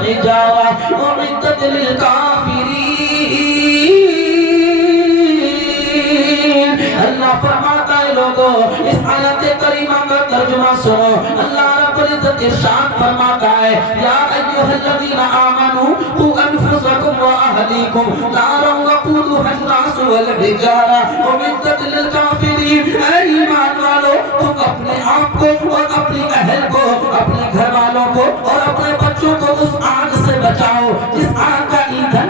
والحجارة أعدت للكافرين. اللہ فرماتا ہے لوگوں اس آیت کریمہ کا ترجمہ سنو. اللہ رب العزت ارشاد فرماتا ہے یا ایھا الذین آمنوا قوا انفسکم واہلیکم نارا وقودها الناس والحجارہ اعدت للکافرین. اے ایمان والو تم اپنے آپ کو اور اپنی اہل کو اپنے گھر والوں کو اور اپنے بچوں کو اس آگ سے بچاؤ جس آگ کا ایندھن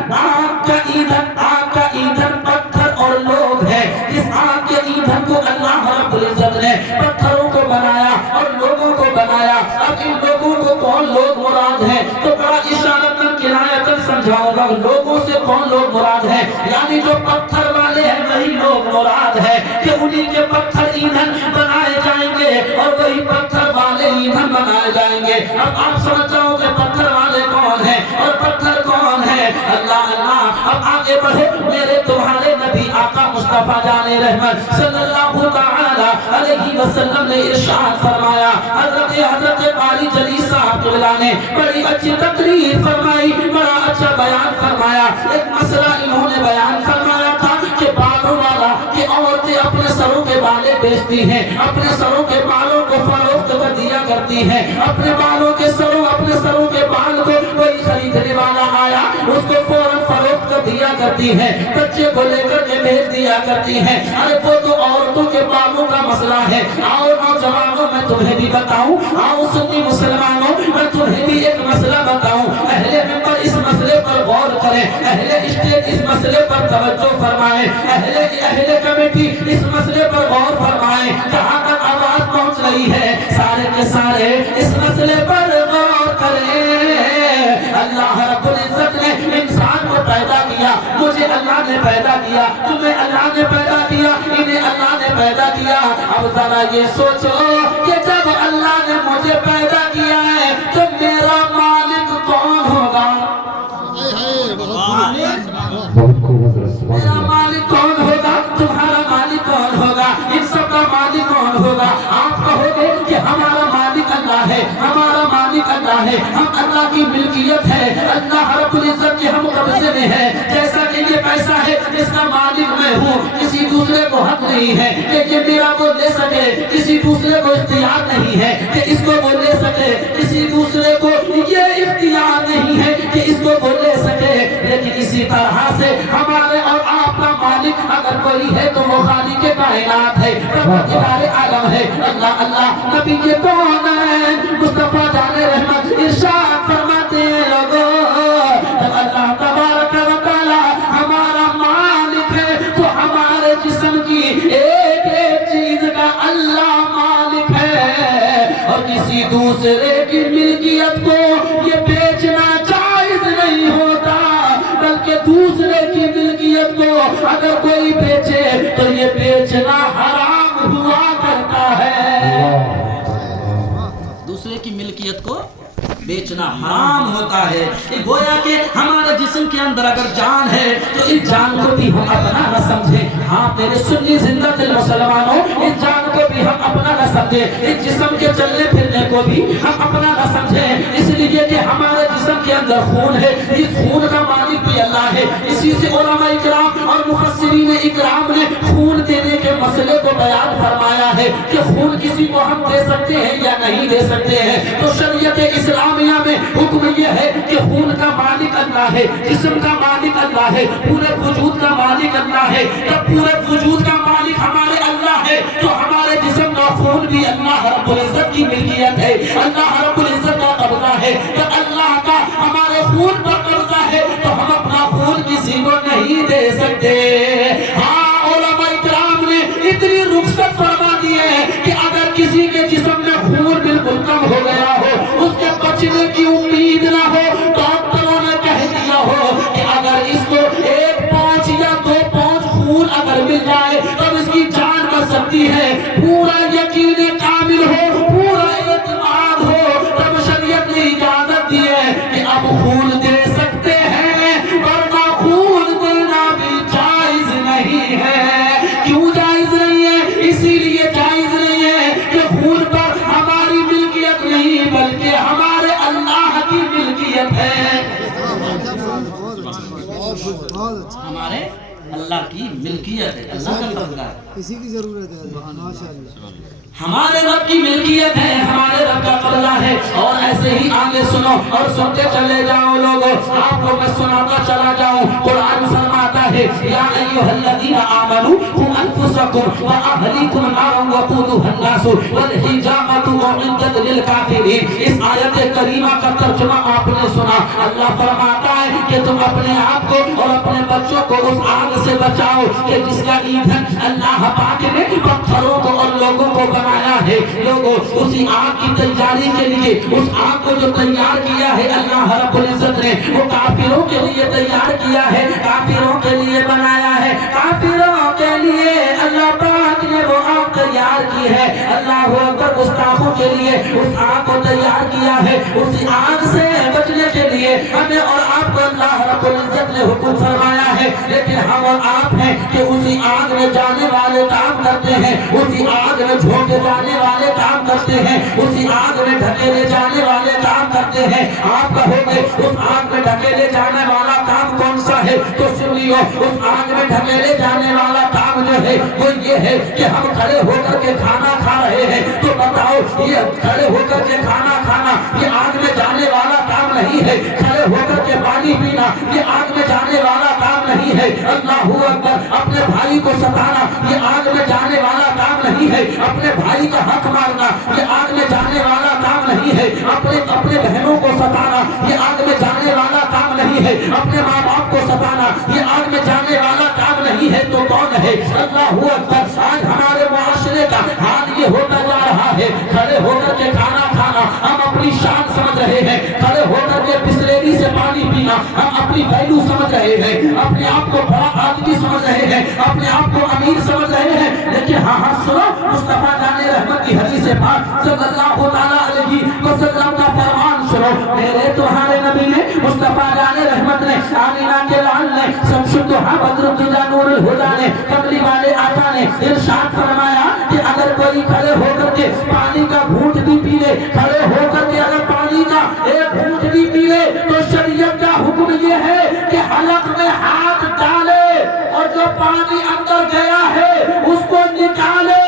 پتھر اور لوگ ہیں. جس آگ کے ایندھن کو اللہ رب العزت نے پتھروں کو بنایا اور لوگوں کو بنایا. اب ان لوگوں کو کون لوگ مراد ہیں تو بڑا اشارتاً کنایتاً سمجھاؤں گا. لوگوں سے کون لوگ مراد ہیں؟ یعنی جو پتھر والے ہیں وہی لوگ مراد ہیں کہ انہی کے پتھر ایندھن بنائے جائیں گے اور وہی پتھر والے ایندھن بنائے جائیں گے. اب آپ سمجھ جاؤ کہ پتھر والے کون ہیں اور پتھر کون ہیں. اللہ اللہ. اب آگے بڑھو. میرے تمہارے نبی آقا مصطفیٰ جان رحمت صلی اللہ تعالی علیہ وسلم نے ارشاد فرمایا. حضرت باری جلی صاحب قبلہ نے بڑی اچھی تقریر فرمائی, بڑا اچھا بیان فرمایا. ایک مسئلہ انہوں نے بیان فرمایا تھا کہ بالوں والا کہ عورتیں اپنے سروں کے بالیں بیچتی ہیں, اپنے سروں کے بالوں کو فروخت کر دیا کرتی ہیں. اپنے بالوں کے سروں اپنے سروں کے بال کو کوئی خریدنے والا آیا اس کو فوراً فروخت کر دیا کرتی ہیں, بچے کو لے کر کے بھیج دیا کرتی ہیں. ارے وہ تو عورتوں کے بالوں کا مسئلہ ہے. آؤ نوجوانوں میں تمہیں بھی بتاؤں, آؤ سنی مسلمانوں میں تمہیں بھی ایک مسئلہ بتاؤں. اہل منبر اس مسئلے پر غور کریں, اہل اسٹیج اس مسئلے پر توجہ فرمائیں, اہل کمیٹی اس مسئلے پر غور فرمائیں. جہاں تک آواز پہنچ رہی ہے سارے کے سارے اس مسئلے پر غور کریں. اللہ رب العزت نے انسان کو پیدا کیا, مجھے اللہ نے پیدا کیا, تمہیں اللہ نے پیدا کیا, انہیں اللہ نے پیدا کیا. اب ذرا یہ سوچو کہ جب اللہ نے مجھے پیدا کیا ہے تو میرا مالک کون ہوگا؟ میرا مالک کون ہوگا؟ تمہارا مالک کون ہوگا؟ ان سب کا مالک کون ہوگا؟ آپ کہو گے کہ ہمارا مالک اللہ ہے, ہمارا مالک اللہ ہے, ہم اللہ کی ملکیت ہے, اللہ رب العزت کے ہم قبضے میں ہے. جیسا کہ یہ پیسہ ہے اس کا مالک میں ہوں, کسی دوسرے کو حق نہیں ہے کہ یہ میرا کو لے سکے, کسی دوسرے کو اختیار نہیں ہے کہ اس کو وہ لے سکے, کسی دوسرے کو یہ اختیار نہیں ہے کہ اس کو وہ لے سکے. لیکن اسی طرح سے ہمارے اور آپ کا مالک اگر کوئی ہے تو وہ خالق کائنات ہے, پروردگار عالم ہے. اللہ اللہ. نبی یہ کون ہے؟ مصطفیٰ جان رحمت ارشاد فرماتے ہیں لوگوں اللہ تبارک و تعالی ہمارا مالک ہے تو ہمارے جسم کی ایک ایک چیز کا اللہ مالک ہے, اور کسی دوسرے کی ملکیت کو یہ بیچنا جائز نہیں ہوتا, بلکہ دوسرے کی ملکیت کو اگر کوئی بیچے تو یہ بیچنا حرام ہوا کرتا ہے. دوسرے کی ملکیت کو بیچنا حرام ہوتا ہے. گویا کہ ہمارے جسم کے اندر اگر جان ہے تو اس جان کو بھی ہم اپنا نہ سمجھیں. ہاں میرے سنی زندہ دل مسلمانوں, اس جان کو بھی ہم اپنا نہ سمجھیں, اس جسم کے چلنے پھرنے کو بھی ہم اپنا نہ سمجھیں. اس لیے کہ ہمارے جسم کے اندر خون ہے, اس خون کا مالک بھی اللہ ہے. اسی سے علماء اکرام اور مفسرین اکرام نے خون دینے کے مسئلے کو بیان فرمایا ہے کہ خون کسی کو ہم دے سکتے ہیں یا نہیں دے سکتے ہیں. تو شریعت اسلامیہ میں حکم یہ ہے کہ خون کا مالک اللہ ہے, جسم کا مالک اللہ ہے, پورے وجود کا مالک اللہ ہے. جب پورے وجود کا مالک ہمارے اللہ ہے تو ہمارے جسم کا خون بھی اللہ رب العزت کی ملکیت ہے, اللہ رب العزت کا قبضہ ہے. جب اللہ کا ہمارے خون پر قبضہ ہے تو ہم اپنا خون کسی کو نہیں دے سکتے. ہاں علماء کرام نے اتنی رخصت فرما دی ہے کہ اگر کسی کے جسم میں خون بالکل کم ہو گیا ہو, اس کے بچنے کی امید نہ ہو, ڈاکٹروں نے کہہ دیا ہو کہ اگر اس کو 1 پاؤنڈ یا 2 پاؤنڈ خون اگر مل جائے تب اس کی جان بچ سکتی ہے. پورا یقین کامل ہو, پورا اعتماد ہو, تب شریعت نے اجازت دی ہے کہ اب خون دے سکتے ہیں, ورنہ خون دینا بھی جائز نہیں ہے. کیوں جائز نہیں ہے؟ اسی لیے جائز نہیں ہے کہ خون پر ہماری ملکیت نہیں بلکہ ہمارے اللہ کی ملکیت ہے. ہمارے اللہ کی ملکیت ہے، اللہ کا قبضہ ہے، کسی کی ضرورت ہے، ماشاءاللہ ہمارے رب کی ملکیت ہے، ہمارے رب کا قبضہ ہے۔ اور ایسے ہی آگے سنو اور سنتے چلے جاؤ لوگوں، آپ کو میں سناتا چلا جاؤں۔ قرآن فرماتا ہے یا ایھا الذین آمنوا قوا انفسکم واہلیکم نارا وقودھا الناس والحجارۃ اعدت للکافرین۔ اس آیت کریمہ کا ترجمہ آپ نے سنا، اللہ فرماتا ہے کہ تم اپنے آپ کو اور اپنے بچوں کو اس آگ سے بچاؤ کہ جس کا ایندھن اللہ پاک نے پتھروں کو اور لوگوں کو بنایا ہے۔ لوگوں اسی آگ کی تیاری کے لیے، اس آگ کو جو تیار کیا ہے اللہ رب العزت نے، وہ کافروں کے لیے تیار کیا ہے، کافروں کے لیے بنایا ہے، کافروں کے لیے اللہ پاک نے وہ آگ تیار کی ہے۔ اللہ اکبر، گستاخوں کے لیے اس آگ کو تیار کیا ہے۔ اسی آگ سے بچنے کے لیے ہمیں اور آپ کو اللہ رب العزت نے حکم فرمایا ہے، لیکن ہم اور آپ ہیں کہ اسی آگ میں جانے والے کام کرتے ہیں، اسی آگ میں جھونکے جانے والے کام کرتے ہیں، اسی آگ میں ڈھکیلے جانے والے کام کرتے ہیں۔ آپ کہو گے اس آگ میں ڈھکیلے جانے والا کام کون سا ہے؟ تو سنیو، اس آگ میں ڈھکیلے جانے والا کام جو ہے وہ یہ ہے کہ ہم کھڑے ہو کر کے کھانا کھا رہے ہیں، تو بتاؤ یہ کھڑے ہو کر کے کھانا کھانا یہ آگ میں جانے والا کام نہیں ہے۔ کھڑے ہو کر کے پانی پینا یہ آگ میں جانے والا کام نہیں ہے۔ اللہ اکبر، اپنے بھائی کو ستانا یہ آگ میں جانے والا کام نہیں ہے۔ اپنے بھائی کا حق مارنا یہ آگ میں جانے والا کام نہیں ہے۔ اپنے بہنوں کو ستانا یہ آگ میں جانے والا کام نہیں ہے۔ اپنے ماں باپ کو ستانا یہ آگ میں جانے والا کام نہیں ہے۔ تو کون ہے؟ اللہ اکبر۔ آج ہمارے معاشرے کا حال یہ ہوتا جا رہا ہے، کھڑے ہو کر کے کھانا کھانا ہم اپنی شان سمجھ رہے ہیں، کھڑے ہو کر کے بسلیری سے پانی پینا ہم اپنی ویلو سمجھ رہے ہیں، اپنے آپ کو بڑا آدمی سمجھ رہے ہیں، اپنے آپ کو امیر سمجھ رہے ہیں۔ لیکن ہاں سنو، مصطفیٰ جان رحمت کی حدیث پاک صلی اللہ تعالیٰ علیہ وسلم کا فرمان سنو۔ میرے تمہارے نبی نے، مصطفیٰ جان رحمت نے، آمینہ کے لال نے، شمس الضحیٰ بدر الدجیٰ نور الہدیٰ نے، کملی والے آقا نے ارشاد فرمایا کہ اگر کوئی کھڑے ہو کر کے پانی کا گھونٹ بھی پی لے، کھڑے ہو کر کے اگر پانی کا ایک گھونٹ بھی پی لے، تو شریعت کا حکم یہ ہے کہ حلق میں ہاتھ ڈالے اور جو پانی اندر گیا ہے اس کو نکالے۔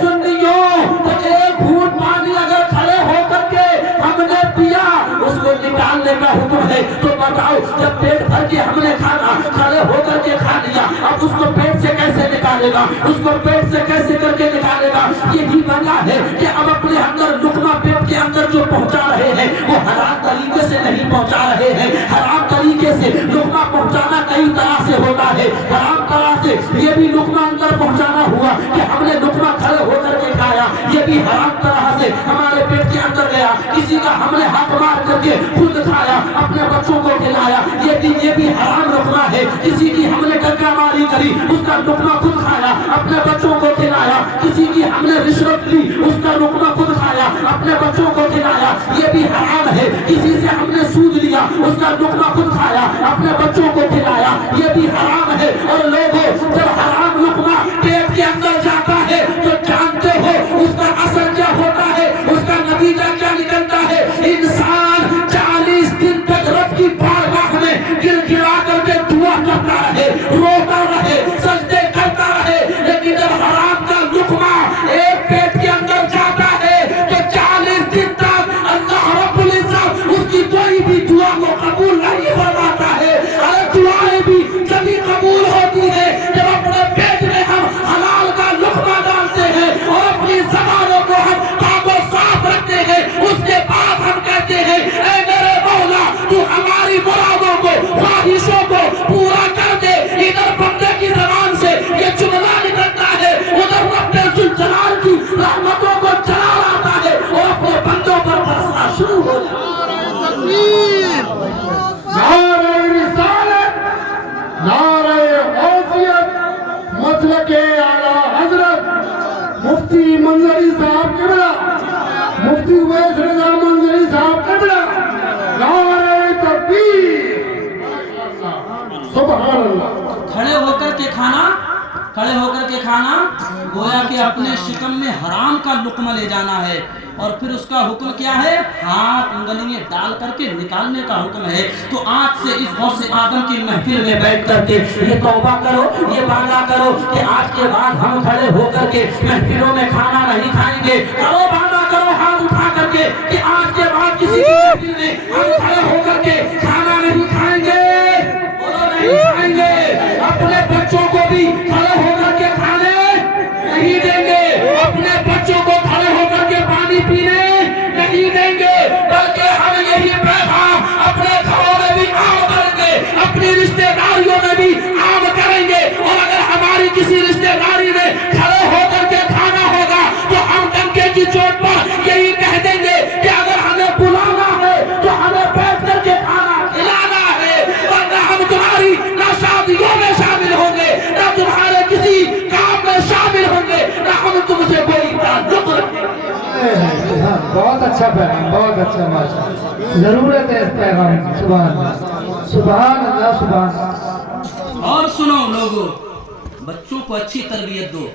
سنیوں، تو ایک گھونٹ پانی اگر کھڑے ہو کر کے ہم نے پیا، اس کو نکالنے کا حکم ہے۔ تو بتاؤ، جب پیٹ بھر کے ہم نے کھانا کھڑے ہو کر کے کھا لیا، اب اس کو پیٹ سے کیسے نکالے گا؟ اس کو پیٹ سے کیسے کر کے نکالے گا؟ یہی وجہ ہے کہ اب اپنے اندر لقمہ پیٹ کے اندر جو پہنچا رہے ہیں وہ حرام طریقے سے نہیں پہنچا رہے ہیں۔ حرام طریقے سے لقمہ پہنچانا کئی طرح سے ہوتا ہے۔ حرام طرح سے یہ بھی لقمہ اندر پہنچانا ہوا کہ ہم نے لقمہ کھڑے ہو کر کے کھایا، یہ بھی حرام طرح سے ہمارے پیٹ کے اندر گیا۔ کسی کا ہم نے ہاتھ مار کر کے خود کھایا، اپنے بچوں کو کھلایا، یہ بھی حرام لقمہ ہے۔ کسی کی ہم نے ڈکا ماری کری، اس کا لقمہ خود کھایا، اپنے بچوں کو کھلایا۔ کسی کی ہم نے رشوت لی، اس کا لقمہ خود کھایا، اپنے بچوں کو کھلایا، یہ بھی حرام ہے۔ کسی سے ہم نے سود لیا، اس کا لقمہ خود کھایا، اپنے بچوں کو کھلایا، یہ بھی حرام ہے۔ اور لوگوں، جب حرام لقمہ پیٹ کے اندر جاتا ہے تو جانتے ہو اس کا اثر کیا ہوتا ہے، اس کا نتیجہ کیا نکلتا ہے؟ انسان 40 دن تک رب کی بارگاہ میں گر گرا کر کے دعا کرتا رہے، روتا رہے، سجدے کرتا رہے۔ لیکن جب حرام کا لقمہ ایک پیٹ کے اندر جاتا ہے تو 40 دن تک اللہ رب العزت اس کی کوئی بھی دعا کو قبول نہیں فرماتا ہے۔ ارے دعائیں بھی کبھی قبول ہوتی ہے جب اپنے پیٹ میں کھڑے ہو کر کے کھانا گویا کہ اپنے شکم میں حرام کا لقمہ لے جانا ہے، اور پھر اس کا حکم کیا ہے؟ ہاتھ انگلیاں ڈال کر کے نکالنے کا حکم ہے۔ تو آج سے اس غوث آدم کی محفل میں بیٹھ کر کے یہ توبہ کرو، یہ وعدہ کرو کہ آج کے بعد ہم کھڑے ہو کر کے محفلوں میں کھانا نہیں کھائیں گے۔ کرو وعدہ کرو ہاتھ اٹھا کر کے کہ آج کے بعد کسی کی محفل میں ہم کھڑے ہو کر کے کھانا نہیں کھائیں گے، نہیں کھائیں گے۔ اپنے بچوں کو بھی کھڑے ہو کر کے کھانے نہیں دیں گے، اپنے بچوں کو کھڑے ہو کر کے پانی پینے نہیں دیں گے، بلکہ ہم یہی پیغام اپنے گھروں میں بھی عام کریں گے، اپنی رشتہ داریوں میں بھی عام کریں گے۔ اور اگر ہماری کسی رشتہ داری میں کھڑے ہو کر کے کھانا ہوگا تو ہم ڈنکے کی چوٹ پر یہی کہہ دیں گے کہ اگر ہمیں بلانا ہے تو ہمیں بیٹھ کر کے کھانا کھلانا ہے، ورنہ ہم تمہاری نہ شادیوں میں شامل ہوں گے، نہ تمہارے کسی کام میں شامل ہوں گے، نہ ہم تم سے کوئی تعلق رکھیں گے۔ بہت اچھا پیغام، بہت اچھا، ماشاءاللہ، ضرورت ہے اس پیغام کی۔ سبحان اللہ، سبحان اللہ، سبحان اللہ۔ اور سنو لوگوں، بچوں کو اچھی تربیت دو۔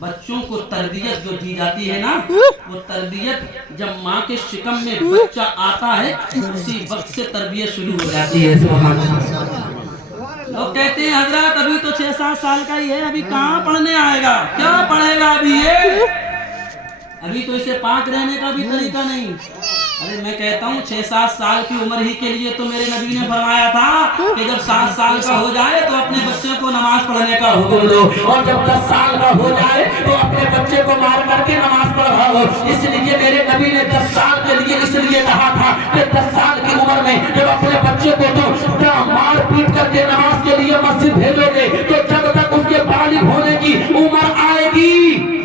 بچوں کو تربیت جو دی جاتی ہے نا، وہ تربیت جب ماں کے شکم میں بچہ آتا ہے اسی وقت سے تربیت شروع ہو جاتی ہے۔ سبحان اللہ۔ لوگ کہتے ہیں حضرت ابھی تو 6-7 سال کا ہی ہے، ابھی کہاں پڑھنے آئے گا، کیا پڑھے گا ابھی یہ، ابھی تو اسے پاک رہنے کا بھی طریقہ نہیں۔ ارے میں کہتا ہوں 6-7 سال کی عمر ہی کے لیے تو میرے نبی نے فرمایا تھا کہ جب 7 سال کا ہو جائے تو اپنے بچے کو نماز پڑھنے کا حکم دو، اور جب 10 سال کا ہو جائے تو اپنے بچے کو مار کر کے نماز پڑھاؤ۔ اس لیے میرے نبی نے 10 سال کے لیے اس لیے کہا تھا کہ 10 سال کی عمر میں جب اپنے بچے کو تو مار پیٹ کر کے نماز کے لیے مسجد بھیجو گے تو جب تک اس کے بالغ ہونے کی عمر آئے گی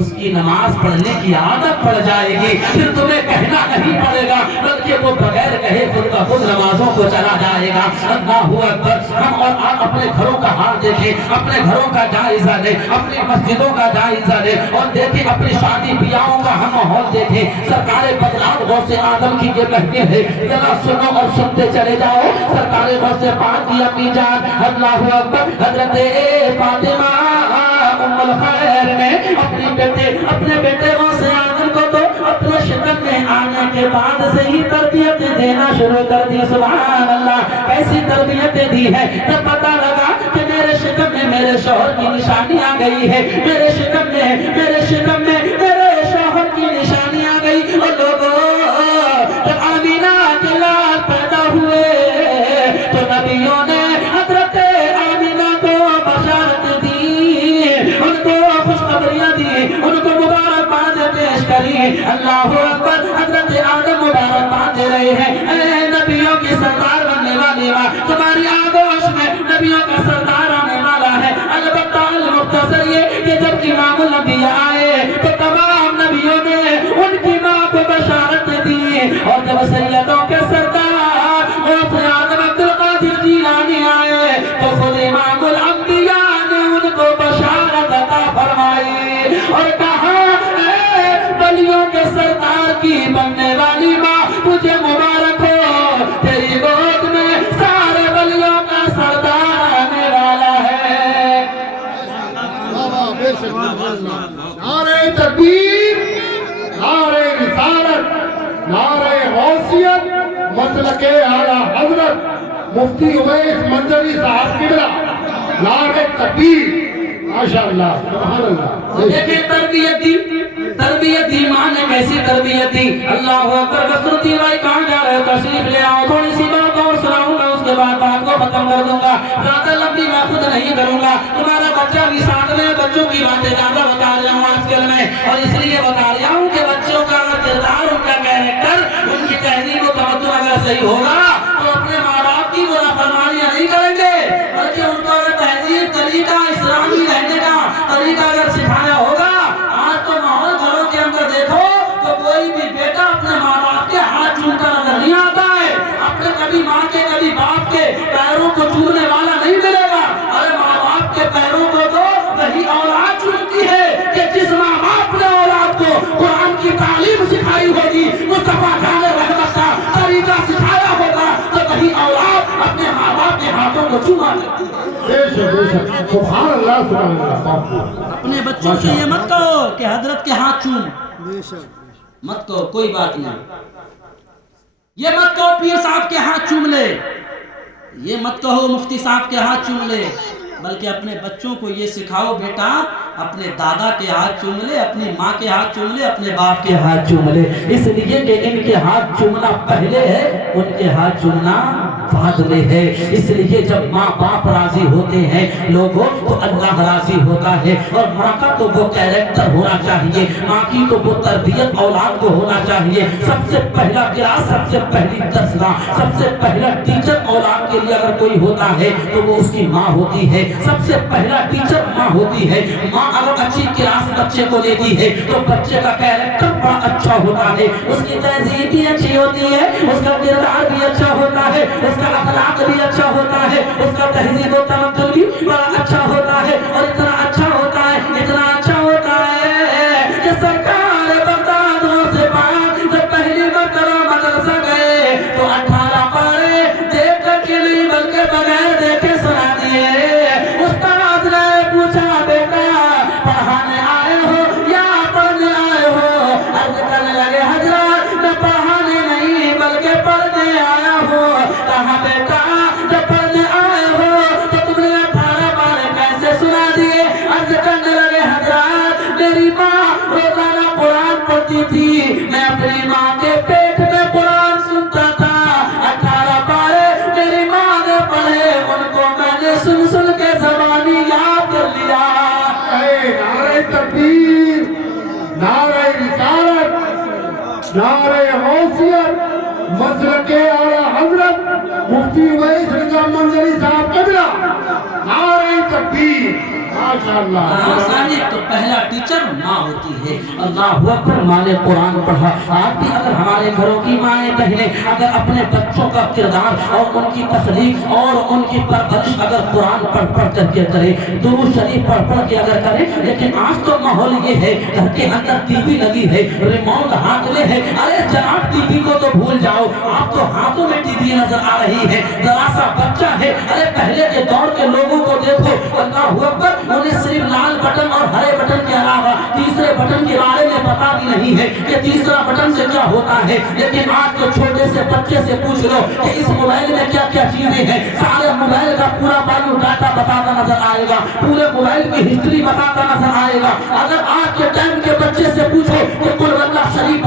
اس کی نماز پڑھنے کی عادت پڑ جائے گی، پھر تمہیں کہنا نہیں پڑے گا بلکہ وہ بغیر کہے خود کا خود نمازوں کو چلا جائے گا۔ اللہ اکبر۔ ہم اور آپ اپنے گھروں کا حال دیکھیں، اپنے گھروں کا جائزہ لیں، اپنی مسجدوں کا جائزہ لیں، اور دیکھیں اپنی شادی بیاہوں کا ہم ماحول دیکھیں۔ سرکار بدلات غوث آدم کی یہ کہتے ہیں، ذرا سنو اور سنتے چلے جاؤ۔ سرکار غوث پاک کی امی جان اللہ اکبر حضرت فاطمہ ام الخیر نے اپنے بیٹے غوث آدم کو تو اپنے شکم میں آنے کے بعد سے ہی تربیت دینا شروع کر دی۔ سبحان اللہ، ایسی تربیت دی ہے جب پتہ لگا کہ میرے شکم میں میرے شوہر کی نشانی آ گئی ہے، میرے شکم میں میرے شوہر کی نشانی آ گئی۔ اور لوگوں جب آمینہ کے لال پیدا ہوئے تو نبیوں نے حضرت آمینہ کو بشارت دی، ان کو خوشخبریاں دی، ان کو مبارکباد پیش کری۔ اللہ اکبر۔ حضرت آدم مبارکباد دے رہے ہیں، اے نبیوں کی سردار بننے والی ماں، تمہاری آگوش میں نبیوں کا سردار آنے والا ہے۔ البتہ المختصر یہ کہ جب امام الانبیاء آئے تو تمام نبیوں نے ان کی ماں کو بشارت دی، اور جب سیدوں کے سردار غوث آدم عبدالقادر جیلانی آئے تو خود امام الانبیاء نے ان کو بشارت عطا فرمائی اور کہا، اے ولیوں کے سردار کی بننے والی ماں، تجھے مبارک ہو، تیری گود میں سارے ولیوں کا سردار آنے والا ہے۔ نعرہ تکبیر، نعرہ رسالت، نعرہ غوثیت، مسلک اعلیٰ حضرت مفتی اویس منظری صاحب قبلہ، نعرہ تکبیر، ماشاءاللہ، سبحان اللہ۔ دیکھیں تربیت دی ماں نے کیسی تربیت دی۔ اللہ اکبر۔ بسرتی بھائی کہاں جا رہے ہو؟ تشریف لے آؤ، تھوڑی سی بات اور سناؤں گا، اس کے بعد بات کو ختم کر دوں گا، زیادہ لمبی میں خود نہیں کروں گا، تمہارا بچہ بھی ساتھ میں، بچوں کی باتیں زیادہ بتا رہا ہوں آج کل میں، اور اس لیے بتا رہا ہوں کہ بچوں کا کردار، ان کا کیریکٹر، ان کی تہذیب و تمدن اگر صحیح ہوگا تو اپنے ماں باپ کی برا فرمانیاں نہیں کریں گے، بلکہ ان کو اگر تہذیب، طریقہ، اسلامی رہنے کا طریقہ اگر سکھایا ہوگا۔ آج تو ماحول گھروں کے اندر دیکھو تو کوئی بھی بیٹا اپنے ماں باپ کے ہاتھ چوم کر نظر نہیں آتا ہے، اپنے کبھی ماں کے کبھی باپ کے پیروں کو چومنے والا نہیں ملے گا۔ ارے ماں باپ کے پیروں کو تو وہی اولاد چومتی ہے کہ جس ماں باپ نے اولاد کو قرآن کی تعلیم سکھائی ہوگی، مصطفیٰ جان رحمت کا طریقہ سکھایا ہوگا، تو وہی اولاد اپنے ماں باپ کے ہاتھوں کو چوما لیتی ہے۔ بے شک، بے شک۔ सुभान अल्लाह सुभान अल्लाह। अपने बच्चों से ये मत कहो कि हजरत के हाथ चूम, मत कहो, कोई बात नहीं। ये मत कहो पीर साहब के हाथ चूम ले, ये मत कहो मुफ्ती साहब के हाथ चूम ले, बल्कि अपने बच्चों को ये सिखाओ बेटा अपने दादा के हाथ चूम ले, अपनी माँ के हाथ चूम ले, अपने बाप के हाथ चूम ले, इसलिए कि इनके हाथ चूमना पहले है, उनके हाथ चूमना बाद में है। इसलिए जब माँ बाप राजी होते हैं लोगों तो अल्लाह राजी होता है। और माँ का तो वो कैरेक्टर होना चाहिए, माँ की तो वो तरबियत औलाद को होना चाहिए। सबसे पहला क्लास, सबसे पहली दर्सगाह, सबसे पहला टीचर औलाद के लिए अगर कोई होता है तो वो उसकी माँ होती है। सबसे पहला टीचर माँ होती है। माँ अगर अच्छी क्लास बच्चे को देती है तो बच्चे का कैरेक्टर बड़ा अच्छा होता है, उसकी तहजीब भी अच्छी होती है, उसका किरदार भी अच्छा होता है, उसका अखलाक भी अच्छा होता है, उसका तहजीब और तवक्कुल भी बड़ा अच्छा होता है। और इतना अच्छा होता है, इतना अच्छा होता है कि सरकार बगदादों से बात जब पहली मरतबा मदरसा गए तो 18 पारे देख करके नहीं बल्कि बगैर देखे सुना दिए। उस्ताद ने पूछा बेटा पढ़ाने आए हो या पढ़ने आए हो? अर्ज करने लगे हजरत मैं पढ़ाने नहीं बल्कि पढ़ने आया हूँ। कहा बेटा जब पढ़ने आए हो तो तुमने 18 पारे कैसे सुना दिए? अर्ज करने लगे हजरत मेरी माँ रोजाना कुरान पढ़ती थी, मैं अपनी माँ के पेट में कुरान सुनता था। 18 पारे मेरी माँ ने पढ़े, उनको मैंने सुन सुन के ज़बानी याद कर लिया। नारे तकबीर, नारे रिसालत, नारे गौसियत, मसलके आला हजरत मुफ्ती उवैस रज़ा मंजरी साहब कबला, नारे तकबीर, माशाअल्लाह। हाँ साहिब, तो पहला टीचर माँ होती है। अल्लाहु अकबर, माँ ने कुरान पढ़ा। आज भी अगर हमारे घरों की माएँ बहनें अगर अपने बच्चों का किरदार और उनकी तस्लीम और उनकी परवरिश अगर कुरान पढ़ पढ़ करके करें, दुरूद शरीफ पढ़ पढ़ के अगर करें, लेकिन आज तो माहौल ये है घर के अंदर टीवी लगी है, रिमोट हाथ में है। अरे जनाब टीवी को तो भूल जाओ, आप तो हाथों में टीवी नजर आ रही है, जरा सा बच्चा है। अरे पहले के दौर के लोगों को देखो, अल्लाहु अकबर, उन्हें सिर्फ लाल बटन और हरे बटन के अलावा तीसरे बटन के बारे में पता भी नहीं है कि तीसरा बटन से क्या होता है। लेकिन आज तो छोटे से बच्चे से पूछ लो कि इस मोबाइल में क्या क्या चीजें हैं, सारे मोबाइल का पूरा बायोडाटा बताता नजर आएगा, पूरे मोबाइल की हिस्ट्री बताता नजर आएगा। अगर आज के टाइम के बच्चे से पूछो कि कुल अल्लाह शरीफ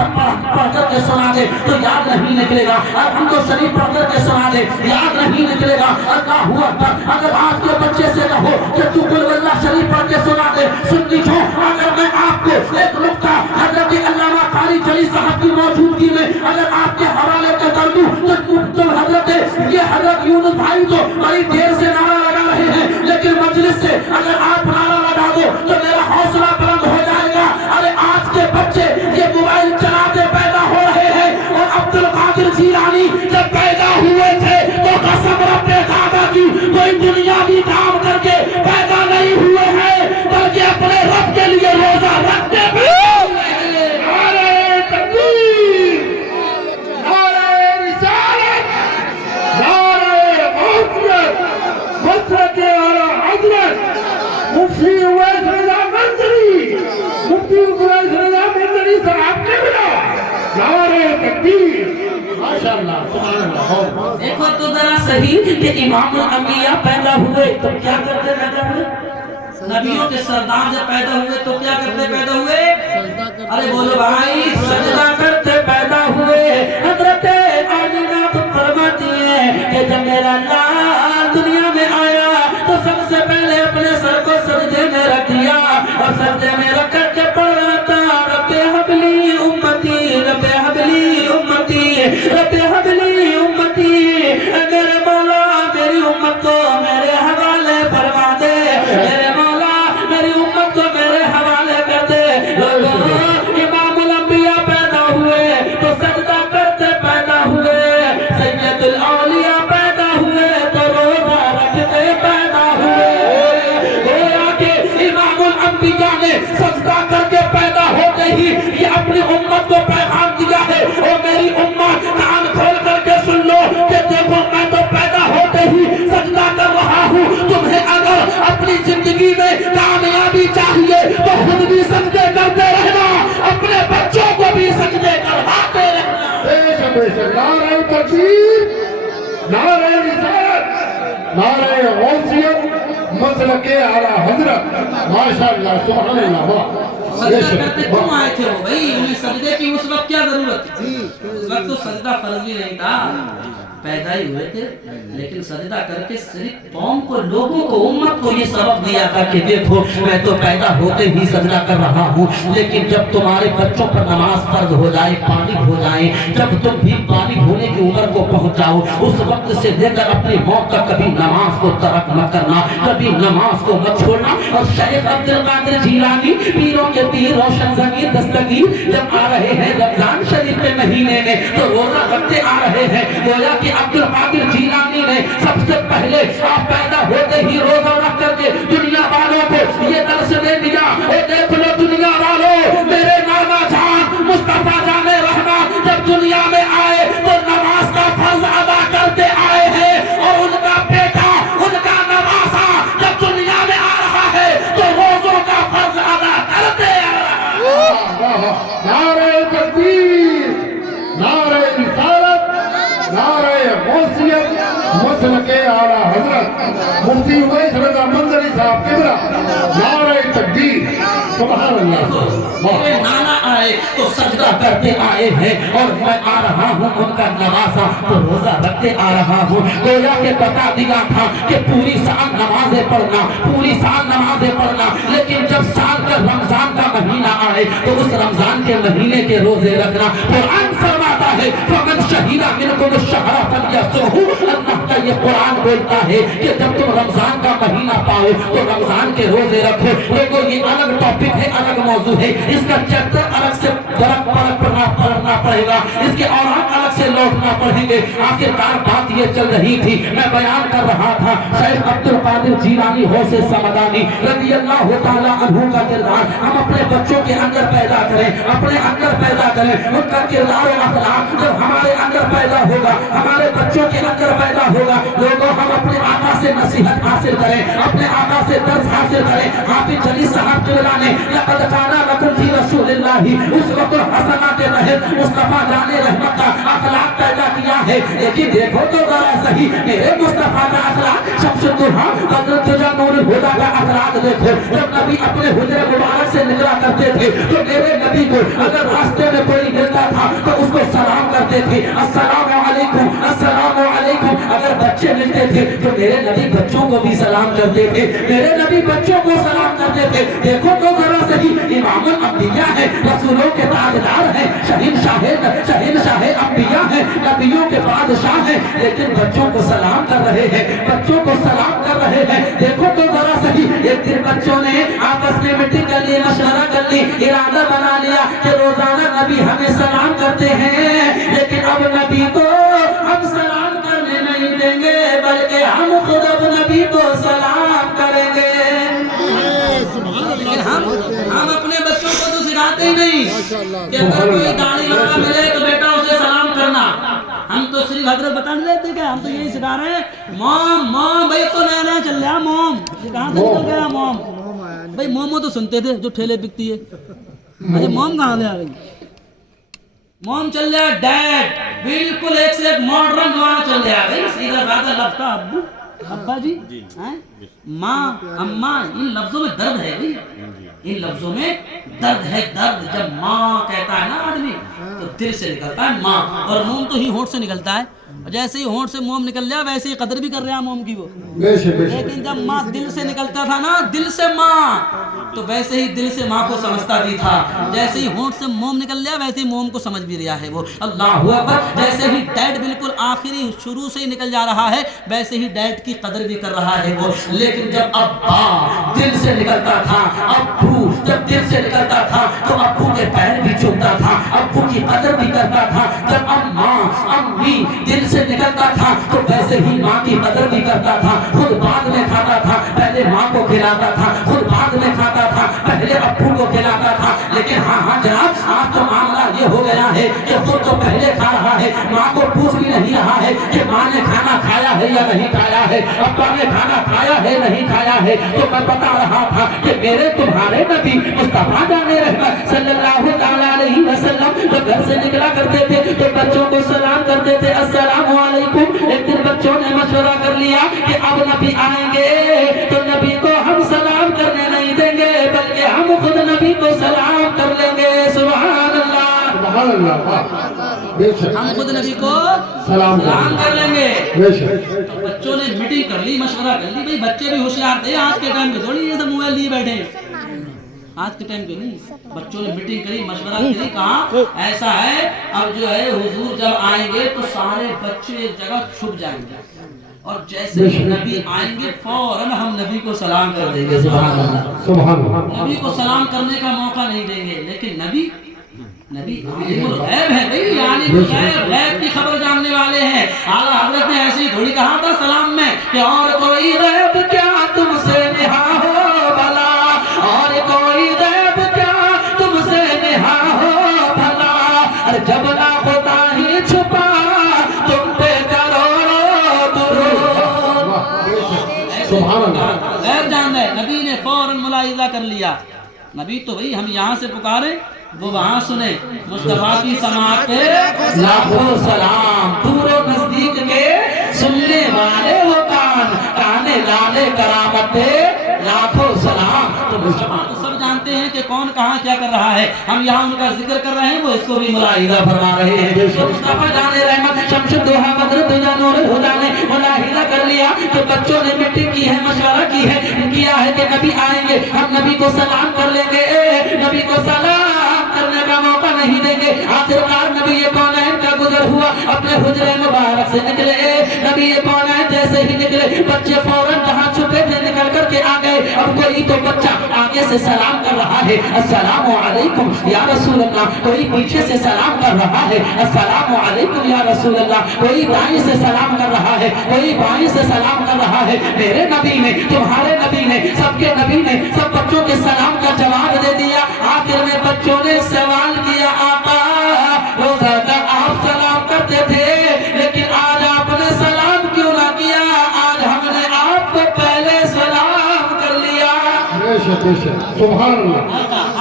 पढ़ करके सुना दे तो याद नहीं निकलेगा। अब हम तो शरीफ पढ़ करके सुना दे, याद नहीं निकलेगा। अल्लाहु अकबर, अगर आज के बच्चे से कहो कि तू कुल अल्लाह शरीफ पढ़ के सुना दे, सुन लीजिए। अगर मैं आपको एक नुक्ता हजरत अल्लामा कारी जली साहब की मौजूदगी में अगर आपके हवाले कर दूं तो हजरत यूनुस भाई तो बड़ी देर से नारा लगा रहे हैं, लेकिन मजलिस से अगर आप नारा लगा दो तो मेरा हौसला बुलंद हो जाएगा। अरे आज के बच्चे ये मोबाइल चलाते पैदा हो रहे हैं, और अब्दुल कादिर जीलानी जब पैदा हुए थे तो कसम रब्बे काबा की कोई दुनियावी काम करके पैदा नहीं हुए हैं, बल्कि अपने रब के लिए रोजा रखते हैं। नारे तकबीर, नारे रिसालत, नारे गौसियत, मसलके आला हजरत मुफ्ती उवैस रज़ा मंजरी, मुफ्ती उवैस रज़ा मंजरी साहब कबला, नारे तकबीर, माशाअल्लाह, सुभान अल्लाह। देखो तो जरा सही कि इमामुल अंबिया पैदा हुए तो क्या करते पैदा हुए? नबियों के सरदार जब पैदा हुए तो क्या करते पैदा हुए? अरे बोलो भाई, सजदा करते पैदा हुए। हजरत आमिना तो फरमाती है कि जब मेरा लाल दुनिया में आया तो सबसे पहले अपने सर को सजदे में रख दिया और सजदे में रख करके पढ़ रहा था, रब्बे हबली उम्मती, रब्बे हबली उम्मती, रब्बे हबली उम्मती। मेरे मौला मेरी उम्मत को मेरे हवाले फरमा दे, मेरे मौला मेरी उम्मत को मेरे हवाले कर दे। इमामुल अंबिया पैदा हुए तो सजदा करते पैदा हुए, सैयदुल औलिया पैदा हुए तो रोजा रखते पैदा हुए। गोया के इमामुल अंबिया ने सजदा करके पैदा होते ही ये अपनी उम्मत को पैगाम दिया है, और मेरी उम्मत कान खोल करके सुन लो कि देखो मैं तो पैदा होते ही सजदा कर रहा हूँ। तुम्हें अगर अपनी जिंदगी नारे तकबीर, नारे रिसालत, नारे गौसियत, मसलके आला हजरत, माशाअल्लाह सुभान अल्लाह। वाह सजदा करते क्यों आए थे वो भाई? उन्हें सजदे की उस वक्त क्या जरूरत थी? उस वक्त तो सजदा फर्ज भी नहीं था, पैदा ही हुए थे, लेकिन सजदा करके सिर्फ कौम को, लोगों को, उम्मत को ये सबक दिया था कि देखो मैं तो पैदा होते ही सजदा कर रहा हूँ, लेकिन जब तुम्हारे बच्चों पर नमाज फर्ज हो जाए, बालिग हो जाए, जब तुम भी बालिग होने की उम्र को पहुँच जाओ, उस वक्त से लेकर अपनी मौत तक कभी नमाज को तर्क मत करना, कभी नमाज को मत छोड़ना। और शेख अब्दुल कादिर जिलानी, पीरों के पीर, रोशन ज़मीर दस्तगीर, जब आ रहे हैं रमजान शरीफ के महीने में तो रोजा रखते आ रहे हैं। गोया कि अब्दुल कादिर जिलानी ने सबसे पहले आप पैदा होते ही रोजा रख करके दुनिया वालों को ये दर्श दे दिया, देख लो दुनिया वालों, मेरे नाना जान मुस्तफा जाने रहना जब दुनिया में आए तो नमाज का फर्ज अदा करते आए हैं, और उनका बेटा, उनका नवासा जब दुनिया में आ रहा है तो रोजों का फर्ज अदा करते आ रहा है। नारे तकबीर, नारे रिसालत, नारे गौसियत, मसलके आला हजरत मुफ्ती उवैस रजा मंजरी साहब किबला, नारे तकबीर, सुभान अल्लाह। मेरे नाना आए तो सजदा करते आए हैं, और मैं आ रहा हूँ उनका नवासा तो रोजा रखते आ रहा हूँ। गोया के बता दिया था कि पूरी साल नमाजें पढ़ना, पूरी साल नमाजें पढ़ना, लेकिन जब साल का रमजान का महीना आए तो उस रमजान के महीने के रोजे रखना। कुरान फरमाता है फमन शहीदा मिनकुम शहरा फलयसुमहु, अल्लाह का ये कुरान बोलता है कि जब तुम रमजान का महीना पाओ तो रमजान के रोजे रखो। देखो ये अलग टॉपिक है, अलग मौजू है, इसका चैप्टर अलग से पढ़ना पड़ेगा, इसके और हम अलग से लौटना पड़ेंगे। आखिरकार बात ये चल रही थी, मैं बयान कर रहा था शेख अब्दुल कादिर जिलानी गौसे समदानी रज़ी अल्लाह तआला अन्हु का किरदार हम अपने बच्चों के अंदर पैदा करें, अपने अंदर पैदा करें। उनका किरदार और अखलाक जब हमारे अंदर पैदा होगा, हमारे बच्चों के अंदर पैदा होगा, लोगों हम अपने आका से नसीहत हासिल करें, अपने आका से दर्द हासिल करें। हाफिज जलील साहब ने लक़द काना लकुम फी रसूलिल्लाहि उस्वतुन हसना के तहत मुस्तफा जाने रहमत का अखलाक पैदा किया है। लेकिन देखो तो जरा सही मेरे मुस्तफा का अखलाक, शम्सुल दुहा हज़रत नूरुल हुदा का अखलाक देखो। जब नबी अपने हुजरे मुबारक से निकला करते थे तो मेरे नबी को अगर रास्ते में कोई मिलता था तो उसको सलाम करते थे, अस्सलामु अलैकुम, अस्सलामु अलैकुम। अगर बच्चे मिलते थे तो मेरे नबी बच्चों को भी सलाम करते थे, मेरे नबी बच्चों को सलाम करते थे। देखो तो जरा सही इमामुल अंबिया है, रसूलों के ताजदार है, शहीनशाह अंबिया है, नबियों के बादशाह है, लेकिन बच्चों को सलाम कर रहे हैं, बच्चों को सलाम कर रहे हैं। देखो तो जरा सही एक दिन बच्चों ने आपस में मीटिंग कर ली, मशवरा कर ली, इरादा बना लिया कि रोजाना नबी हमें सलाम करते हैं, लेकिन अब नबी को हम सलाम करने नहीं देंगे, बल्कि हम खुद अब नबी को सलाम करेंगे। लेकिन हम अपने बच्चों को तो सिखाते ही नहीं कि अगर कोई दाढ़ी वाला मिले तो बेटा उसे सलाम करना। हम तो सिर्फ हजरत बता नहीं लेते क्या, हम तो यही सिखा रहे हैं मॉम मॉम। भाई तो नया नया चल रहा मॉम, कहाँ से निकल गया मॉम? भाई मोमो तो सुनते थे जो ठेले बिकती है, अरे मॉम कहाँ ले आ गई? मॉम चल रहा डैड, बिल्कुल एक से एक मॉडर्न जमाना चल रहा है भाई। सीधा साधा लफ्ता अब्बू, अब्बा जी, माँ, अम्मा, इन लफ्जों में दर्द है भाई, इन लफ्जों में दर्द है, दर्द। जब माँ कहता है ना आदमी तो दिल से निकलता है माँ, और मोम तो ही होंठ से निकलता है, और जैसे ही होंठ से मोम निकल जाए वैसे ही कदर भी कर रहा है मोम की वो। लेकिन जब माँ दिल से निकलता था ना, दिल से माँ, तो वैसे ही दिल से माँ को समझता भी था। जैसे ही होंठ से मोम निकल गया वैसे ही मोम को समझ भी रहा है वो। अल्लाहु अकबर। जैसे ही डैड बिल्कुल आखिरी शुरू से ही निकल जा रहा है वैसे ही डैड की कदर भी कर रहा है वो। लेकिन जब अब्बा दिल से निकलता था, अब्बू जब दिल से निकलता था तो अब्बू के पैर भी छूता था, अब्बू की कदर भी करता था। जब अम्मा अम्मी दिल से निकलता था तो वैसे ही माँ की कदर भी करता था। खुद बाद में खाता था, पहले माँ को खिलाता था, खुद बाद में खाता था, पहले अब्बू को खिलाता था। लेकिन हाँ जनाब, आज तो मामला ये हो गया है कि खुद तो पहले खा रहा है, माँ को पूछ भी नहीं रहा है कि माँ ने खाना खाया है या नहीं खाया है, अब्बा ने खाना खाया है नहीं खाया है। तो मैं बता रहा था कि मेरे तुम्हारे नबी मुस्तफा जाने रहमत सल्लल्लाहु अलैहि वसल्लम तो घर से निकला करते थे तो बच्चों को सलाम بے شک ہم خود نبی کو سلام کر لیں گے۔ بے شک تو بچوں نے میٹنگ کر لی، مشورہ کر لی، بھئی بچے بھی ہوشیار تھے، آج کے ٹائم پہ تھوڑی یہ سب موبائل لیے بیٹھے ہیں، آج کے ٹائم پہ نہیں، بچوں نے میٹنگ کری، مشورہ کری، کہا ایسا ہے اب جو ہے حضور جب آئیں گے تو سارے بچے ایک جگہ چھپ جائیں گے، اور جیسے ہی نبی آئیں گے فوراً ہم نبی کو سلام کر دیں گے۔ سبحان اللہ، سبحان اللہ، نبی کو سلام کرنے کا موقع نہیں دیں گے، لیکن نبی عالم الغیب ہے بھئی، عالم الغیب، غیب کی خبر جاننے والے ہیں۔ اعلیٰ حضرت نے ایسے ہی تھوڑی کہا تھا سلام میں کہ اور کوئی غیب کیا تم سے نہا ہو بھلا، اور کوئی غیب کیا تم سے نہا ہو بھلا، اور جب نہ خدا ہی چھپا تم پہ کروڑوں درود۔ سبحان اللہ، غیب جاننا ہے، نبی نے فوراً ملاحظہ کر لیا، نبی تو بھئی ہم یہاں سے پکارے وہ وہاں سنے، مصطفیٰ کی سماعت پہ لاکھوں سلام، دور و نزدیک کے سننے والے وہ کان لالے کرامت پہ لاکھوں سلام۔ تو مصطفیٰ تو سب جانتے ہیں کہ کون کہاں کیا کر رہا ہے، ہم یہاں ان کا ذکر کر رہے ہیں، وہ اس کو بھی ملاحظہ فرما رہے ہیں۔ تو مصطفیٰ جان رحمت شمس الدوحہ بدر الدجا نور الہدیٰ نے ملاحظہ کر لیا کہ بچوں نے میٹنگ کی ہے، مشورہ کی ہے، کیا ہے کہ نبی آئیں گے، ہم نبی کو سلام کر لیں گے، نبی کو سلام کرنے کا موقع نہیں دیں گے۔ آخرکار نبی کونین کا گزر ہوا، اپنے حجرے مبارک سے نکلے، نبی کونین جیسے ہی نکلے بچے فوراً جہاں چھپے تھے نکل کر کے آ گئے۔ اب کوئی تو بچہ آگے سے سلام کر رہا ہے، السلام علیکم یا رسول اللہ، کوئی پیچھے سے سلام کر رہا ہے، السلام علیکم یا رسول اللہ، کوئی دائیں سے سلام کر رہا ہے، کوئی بائیں سے سلام کر رہا ہے۔ میرے نبی نے، تمہارے نبی نے، سب کے نبی نے سب بچوں کے سلام کا جواب دے دیا۔ آخر میں بچوں نے سوال کیا، آقا روزہ تک آپ سلام کرتے تھے لیکن آج آپ نے سلام کیوں نہ کیا؟ آج ہم نے آپ کو پہلے سلام کر لیا۔ بے شک، بے شک، سبحان اللہ،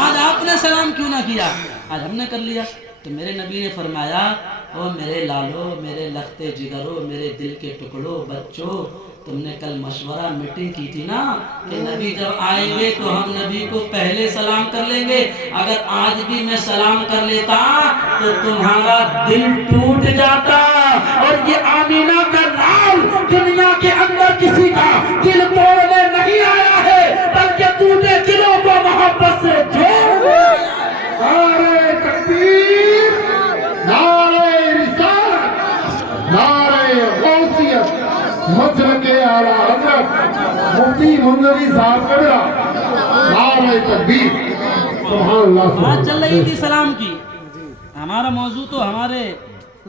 آج آپ نے سلام کیوں نہ کیا؟ آج ہم نے کر لیا۔ تو میرے نبی نے فرمایا، او میرے لالو، میرے لختے جگرو، میرے دل کے ٹکڑوں، بچوں، تم نے کل مشورہ میٹنگ کی تھی نا کہ نبی جب آئیں گے تو ہم نبی کو پہلے سلام کر لیں گے، اگر آج بھی میں سلام کر لیتا تو تمہارا دل ٹوٹ جاتا، اور یہ آمینہ کا نام دنیا کے اندر کسی کا دل توڑنے نہیں آیا ہے بلکہ ٹوٹے دلوں کو محبت سے جوڑ۔ نعرہ تکبیر، نعرہ رسالت، نعرہ غوثیت، مسلک اعلیٰ حضرت مفتی منظری صاحب قبلہ، نعرہ تکبیر، سبحان اللہ، بات چل رہی تھی سلام کی، ہمارا موضوع تو ہمارے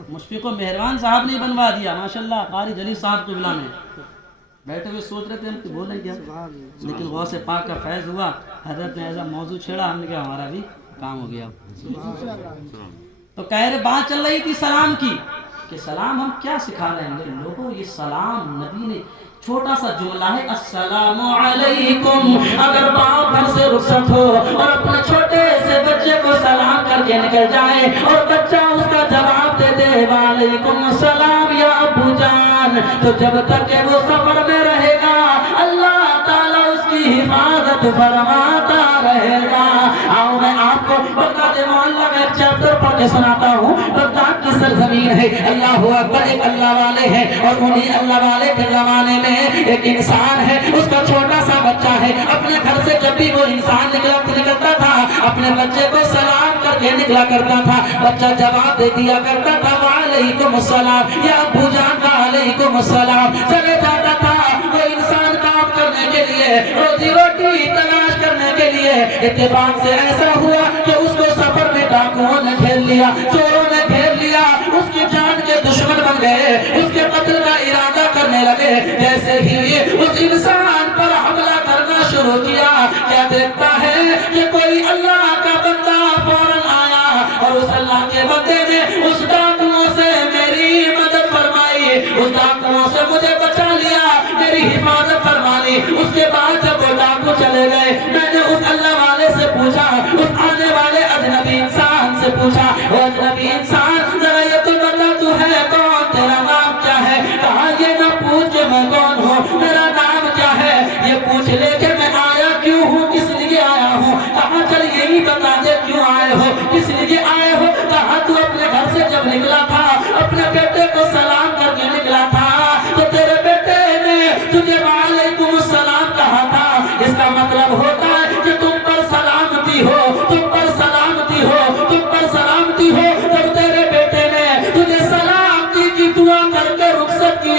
مشفق و مہربان صاحب نے بنوا دیا، ماشاءاللہ قاری جلیل صاحب قبلہ نے، بیٹھے ہوئے سوچ رہے تھے ہم کہ بولیں کیا، لیکن غوث پاک کا فیض ہوا، حضرت نے ایسا موضوع چھیڑا، ہم نے کہا ہمارا بھی کام ہو گیا۔ تو کہہ رہے بات چل رہی تھی سلام کی کہ سلام ہم کیا سکھا رہے ہیں لوگوں، یہ سلام نبی نے چھوٹا سا جملہ ہے، السلام علیکم، اگر باپ گھر سے رخصت ہو اور اپنے چھوٹے سے بچے کو سلام کر کے نکل جائے اور بچہ اس کا جواب دے دے وعلیکم السلام یا ابو جان، تو جب تک کہ وہ سفر میں رہے گا اللہ تعالیٰ اس کی حفاظت فرماتا رہے گا۔ آؤ میں آپ کو بغداد معلیٰ کا ایک چیپٹر پڑھ کے سناتا ہوں۔ بغداد کی سرزمین ہے، اللہ اکبر، ایک اللہ والے ہیں، اور انہی اللہ والے کے زمانے میں ایک انسان ہے، اس کا چھوٹا سا بچہ ہے، اپنے گھر سے جب بھی وہ انسان نکلتا تھا اپنے بچے کو سلام کر کے نکلا کرتا تھا، بچہ جواب دے دیا کرتا تھا وعلیکم السلام یا ابو جان وعلیکم السلام، چلے جاتا تھا وہ انسان کام کرنے کے لیے، روزی روٹی تلاش کرنے کے لیے۔ اتفاق سے ایسا ہوا کہ اس کو سفر میں ڈاکوؤں نے گھیر لیا، چوروں نے گھیر لیا، اس کی جان کے دشمن بن گئے، اس کے قتل کا ارادہ کرنے لگے۔ جیسے ہی اس انسان پر حملہ کرنا شروع کیا، کیا دیکھتا ہے کہ کوئی اللہ کا بندہ فوراً آیا، اور اس اللہ کے بندے نے اس ڈاکوؤں سے میری مدد فرمائی، اس ڈاکوؤں سے مجھے بچا لیا، میری حفاظت فرمائی۔ اس کے بعد جب وہ ڈاکو چلے گئے، میں نے اس اللہ والے سے پوچھا، اس آنے والے اجنبی انسان سے پوچھا، وہ اجنبی انسان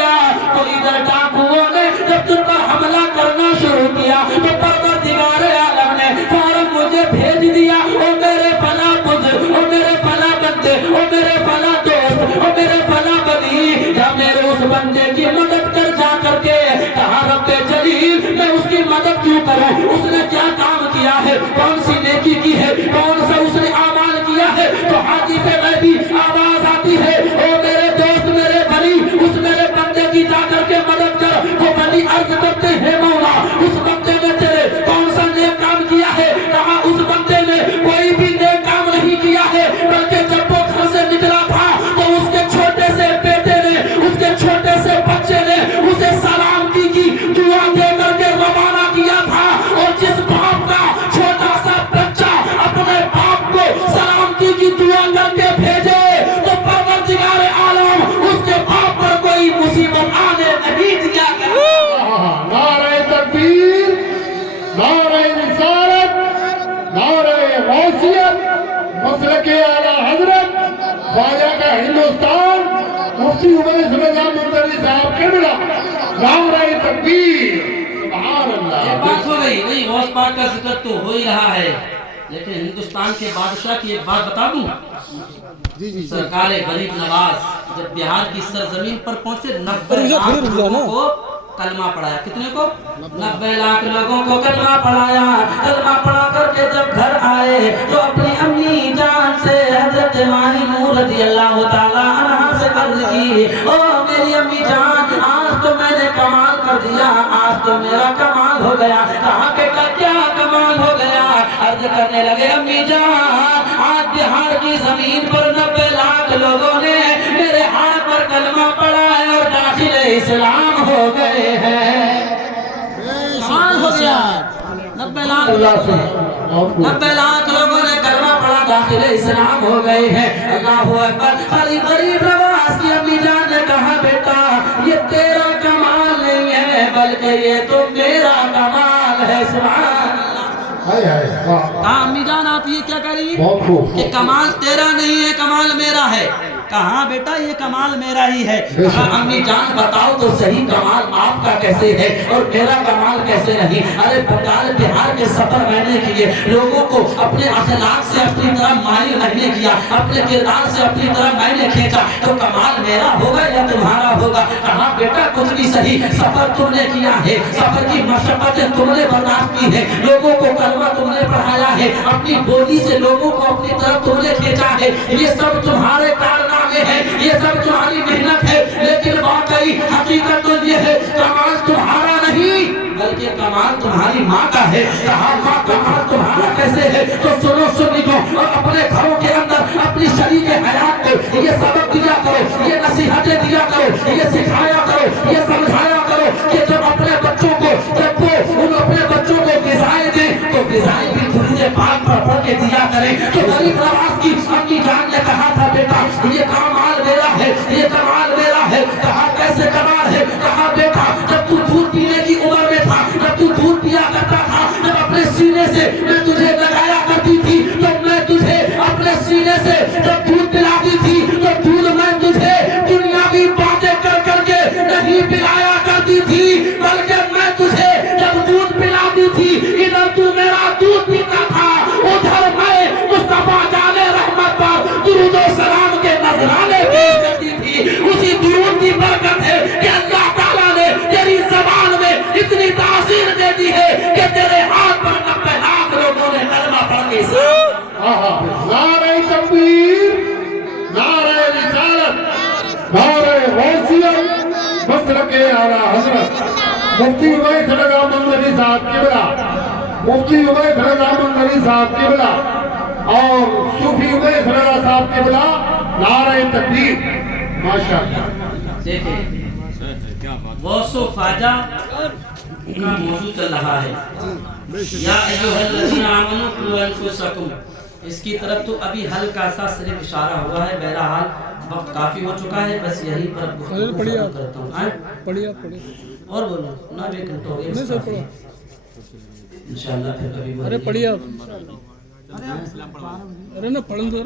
गया तो इधर डाकुओं ने जब तुम पर हमला करना शुरू किया तो परवरदिगार आलम ने फौरन मुझे भेज दिया। ओ मेरे फला बुजुर्ग, ओ मेरे फला बंदे, ओ मेरे फला दोस्त, ओ मेरे फला बनी, या मेरे उस बंदे की मदद कर जा करके। कहा रब्बे जलील मैं उसकी मदद क्यों करूं, उसने क्या काम किया है, कौन सी नेकी की है, कौन सा उसने अमाल किया है। तो हाथी पे मैं भी आवाज आती है, ओ मेरे दोस्त मेरे बनी, उस मेरे बंदे की जा करके मदद कर। वो बनी अर्ज करते हैं मौला उस बंदे ने तेरे कौन सा नेक काम किया है। कहा उस बंदे ने कोई भी नेक काम नहीं किया है, बल्कि जब वो घर से निकला था तो उसके छोटे से बेटे ने, उसके छोटे से बच्चे ने उसे सलामती की दुआ दे करके रवाना किया था। और जिस बाप का छोटा सा बच्चा अपने बाप को सलामती की दुआ करके भेजे तो परवरदिगार आलम उसके बाप पर कोई मुसीबत आने नहीं दिया गया। नारे तकबीर, नारे रिसालत, नारे गौसियत, मसलके आला हजरत ख्वाजा का हिंदुस्तान मुफ्ती उमैस रजा मुंतरी साहब किबला। नारे तकबीर, सुभान ये अल्लाह। बात हो गई, वही गौस पाक का जिक्र तो हो ही रहा है, लेकिन हिंदुस्तान के बादशाह की एक बात बता दूं। सरकार गरीब नवाज जब बिहार की सरजमीन पर पहुंचे 90 लाख लोगों को कलमा पढ़ाया। कितने को? 90 लाख लोगों को कलमा पढ़ाया। कलमा पढ़ा करके जब घर आए तो अपनी अम्मी जान से हजरत माही नूर रज़ी अल्लाह ताला अन्हा से अर्ज की, ओ मेरी अम्मी जान आज तो मैंने कमाल कर दिया, आज तो मेरा कमाल हो गया। कहा बेटा क्या कमाल हो गया? अर्ज करने लगे अम्मी जान आज बिहार की जमीन पर 90 लाख लोगों ने मेरे हाथ पर कलमा पढ़ा है और दाखिल इस्लाम हो गए हैं। कमाल हो गया। 90 लाख लोगों ने कलमा पढ़ा, दाखिल इस्लाम हो गए हैं। अल्लाहू अकबर। गरीब नवाज की अम्मी जान ने कहा बेटा ये तेरा कमाल नहीं है बल्कि ये तो मेरा कमाल है। सुभान अल्लाह। अम्मी जान आप ये क्या करी कि कमाल तेरा नहीं है कमाल मेरा है। कहा बेटा ये कमाल मेरा ही है। कहा अम्मी जान बताओ तो सही कमाल आपका कैसे है और मेरा कमाल कैसे नहीं। अरे बंगाल बिहार के सफर मैंने किए, लोगों को अपने अखलाक से अपनी तरह माइल मैंने किया, अपने किरदार से अपनी तरह मैंने खींचा, तो कमाल मेरा होगा या तुम्हारा होगा। कहा बेटा कुछ भी सही, सफर तुमने किया है, सफर की मशक्कतें तुमने बर्दाश्त की है, लोगों को कलमा तुमने पढ़ाया है, अपनी बोली से लोगों को अपनी तरफ तुमने खींचा है, ये सब तुम्हारे कारनामे है, ये सब तुम्हारी मेहनत है। लेकिन वाकई हकीकत तो ये है कमाल तुम्हारा नहीं बल्कि कमाल तुम्हारी माँ का है। कहा माँ कमाल तुम्हारा कैसे है? तो सुनो सुनियो और अपने घरों के अंदर अपनी शरीक हयात को ये सबक दिया करो, ये नसीहतें दिया करो, ये सिखाया करो, ये समझाया करो कि जब अपने बच्चों को जब वो उन अपने बच्चों को गिज़ाएं दें तो गिज़ाएं भी दुरूद पाक पढ़ के दिया करें। तो गरीब नवाज की अम्मी जान ने कहा था बेटा ये कमाल मेरा है, ये कमाल मेरा है। कहा कैसे कमाल है? कहा बेटा जब तू दूध पीने की उम्र में था, जब तू दूध पिया करता था, जब अपने सीने से मैं तुझे लगाया करती थी, तो मैं तुझे अपने सीने से जब दूध पिलाती थी तो दूध मैं तुझे दुनियावी बातें कर करके नहीं पिलाया करती थी, बल्कि मैं तुझे जब दूध पिलाती थी इधर तू मेरा दूध पीता था, उधर मैं मुस्तफा जाने रहमत पर दुरूद और सलाम के नजराने पेश करती थी। उसी दुरूद की बरकत है कि अल्लाह ताला ने तेरी ज़बान में इतनी तासीर दे दी है कि तेरे हाथ पर 90 लाख लोगों ने कलमा पढ़ के नारे तकबीर, नारे रिसालत, नारे गौसियत, मसलके आला हजरत मुफ्ती उमैस रज़ा मुंतरी साहब किबला, मुफ्ती उमैस रज़ा मुंतरी साहब किबला और सूफी उमैस रज़ा साहब किबला। नारे तकबीर, माशाअल्लाह। देखिए गौसो ख्वाजा का मौजूद चल रहा है, या अय्युहल्लज़ीना आमनू क़ू अनफुसकुम, इसकी तरफ तो अभी हल्का सा सिर्फ इशारा हुआ है। बहरहाल वक्त काफी हो चुका है, बस यही पर गुफ्तगू करता हूँ। पढ़िए और बोलो ना, 1 घंटा हो गया इंशाअल्लाह फिर कभी। अरे पढ़िए, अरे ना पढ़न दो।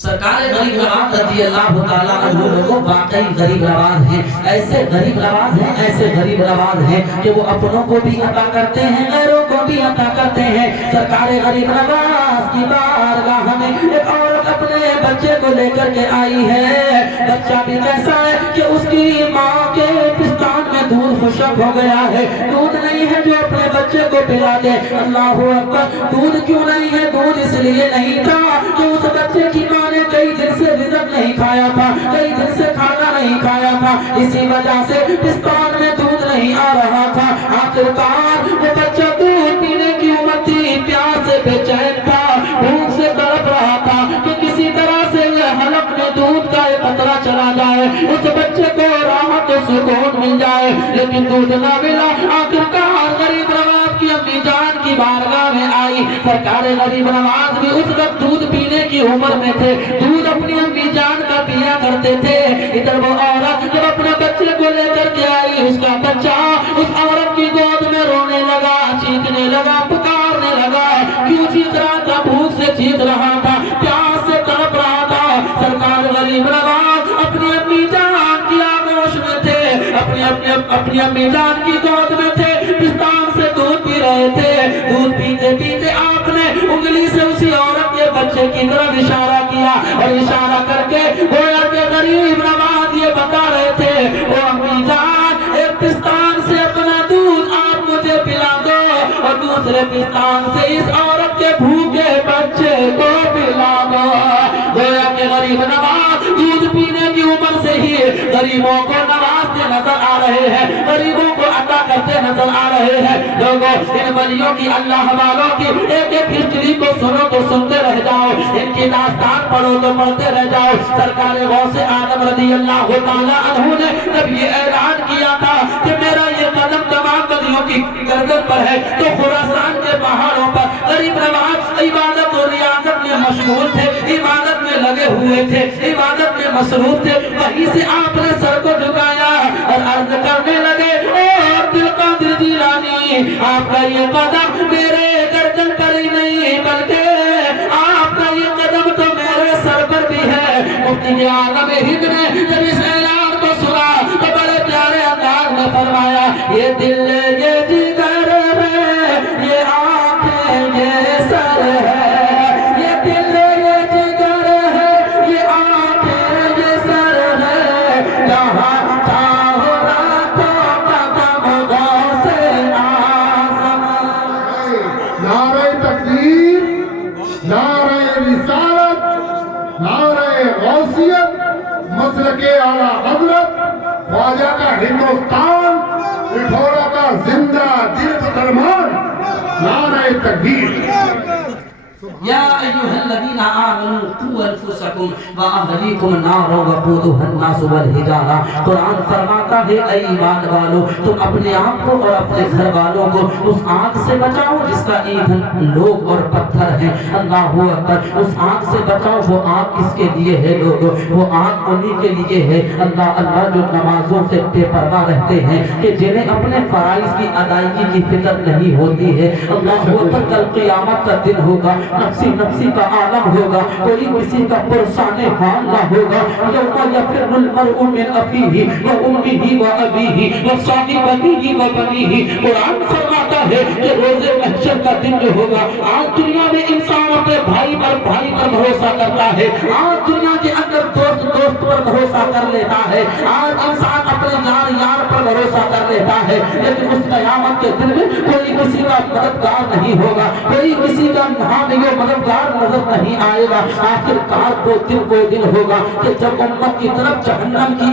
सरकार गरीब नवाज रजी अल्लाह ताला अन्हु लोगों वाकई गरीब नवाज हैं, ऐसे गरीब नवाज हैं, ऐसे गरीब नवाज हैं कि वो अपनों को भी अता करते हैं, गैरों को भी अता करते हैं। सरकार गरीब नवाज की बारगाह में एक औरत अपने बच्चे को लेकर के आई है। बच्चा भी कैसा है कि उसकी माँ के पिस्तान में दूध खुशक हो गया है, दूध नहीं है जो अपने बच्चे को पिला दे। अल्लाह अकबर, दूध क्यों नहीं है? दूध इसलिए नहीं था कि उस बच्चे की माँ ने कई दिन से रिज़्क़ नहीं खाया था, कई दिन से खाना नहीं खाया था, इसी वजह से पिस्तान में दूध नहीं आ रहा था। आखिरकार वो बच्चा दूध पीने की उम्र थी, प्यास से बेचैन था, भूख से तड़प रहा था कि किसी तरह से ये हलक में दूध का एक कतरा चला जाए, उस बच्चे को राहत और सुकून मिल जाए, लेकिन दूध ना मिला। आखिरकार गरीब नवाज की अम्मी जान की बारगाह में आई। सरकार गरीब नवाज भी उस वक्त दूध पीने की उम्र में थे, दूध अपनी अम्मी जान का पिया करते थे। इधर वो औरत जब अपने बच्चे को लेकर के आई, उसका बच्चा उस औरत की गोद में रोने लगा, चीखने लगा, पुकारने लगा। क्यों चीख रहा था? भूख से चीख रहा था, प्यास से तड़प रहा था। सरकार गरीब नवाज अपनी अम्मी जान की आगोश में थे, अपनी अम्मी जान की गोद में थे, पिस्तान से दूध पी रहे थे। दूध पीते पीते आपने उंगली से उसी औरत के बच्चे की तरफ इशारा किया और इशारा करके गोया के गरीब नवाज ये बता रहे थे, ओ अम्मी जान, एक पिस्तान से अपना दूध आप मुझे पिला दो और दूसरे पिस्तान से इस औरत के भूखे बच्चे को पिला दो। गोया के गरीब नवाज दूध पीने की उम्र से ही गरीबों को नवाजते नजर आ रहे हैं, गरीबों को अता करते नजर आ रहे हैं। लोगों, इन वलियों की, अल्लाह वालों की एक एक हिस्ट्री को सुनो तो सुनते रह जाओ, इनकी दास्तान पढ़ो तो पढ़ते रह जाओ। सरकार गौसे आदम रज़ी अल्लाह ताला अन्हु ने जब ये ऐलान किया था कि मेरा ये कदम तमाम वलियों की गर्दन पर है, तो खुरासान के पहाड़ों पर गरीब नवाज इबादत और रियाजत में मशगूल थे, इबादत में लगे हुए थे, इबादत में मसरूफ थे। वहीं से आपने सर को झुकाया और अर्ज करने लगे, ओ अब्दुल कादिर जिलानी, आपका ये कदम मेरे गर्दन पर ही नहीं बल्कि आपका ये कदम तो मेरे सर पर भी है। मुफ्ती आलम हिंद ने जब इस ऐलान को सुना तो बड़े प्यारे अंदाज में फरमाया, ये दिल, ये जिगर है, ये आंखें, ये सर है, ये दिल, ये जिगर है, ये आंखें, ये सर है, जहाँ चाहो रखो कदम गौसे आज़म। नारे तकबीर, नारे रिसालत, नारे गौसियत, मसलके आला हज़रत, ख्वाजा का हिंदुस्तान, पिठोरा का जिंदा दिल फरमान, नारे तकबीर। या अय्युहल्लज़ीना आमनू क़ू अनफुसकुम व अहलीकुम नारन वक़ूदुहा अन्नास वल हिजारा। कुरान फरमाता है, ऐ ईमान वालों, तुम अपने आप को और अपने घर वालों को उस आग से बचाओ जिसका ईंधन लोग और पत्थर हैं। अल्लाहु अकबर। उस आग से बचाओ। वो आग किसके लिए है लोगों? वो आग उन्हीं के लिए है, अल्लाह अल्लाह जो नमाजों से बेपरवाह रहते हैं, कि जिन्हें अपने फराइज की अदायगी की फिक्र नहीं होती है। अल्लाह अकबर। कल क़यामत का दिन होगा, नफ्सी नफ्सी का आलम होगा, कोई किसी का पुरसाने हाल ना होगा। यौमा यफ़िर्रुल मर्उ मिन अख़ीही व उम्मिही व अबीही व साहिबतिही व बनीही। कुरान फरमाता है कि रोज़े महशर का दिन जो होगा, आज दुनिया में इंसान अपने भाई पर भरोसा करता है, आज दुनिया के अंदर दोस्त पर भरोसा कर लेता है, आज इंसान अपने यार पर भरोसा कर लेता है, लेकिन उस क़यामत के दिन में कोई किसी का मददगार नहीं होगा, कोई किसी का मददगार नजर नहीं आएगा। आखिरकार वो दिन होगा कि जब उम्मत की तरफ जहन्नम की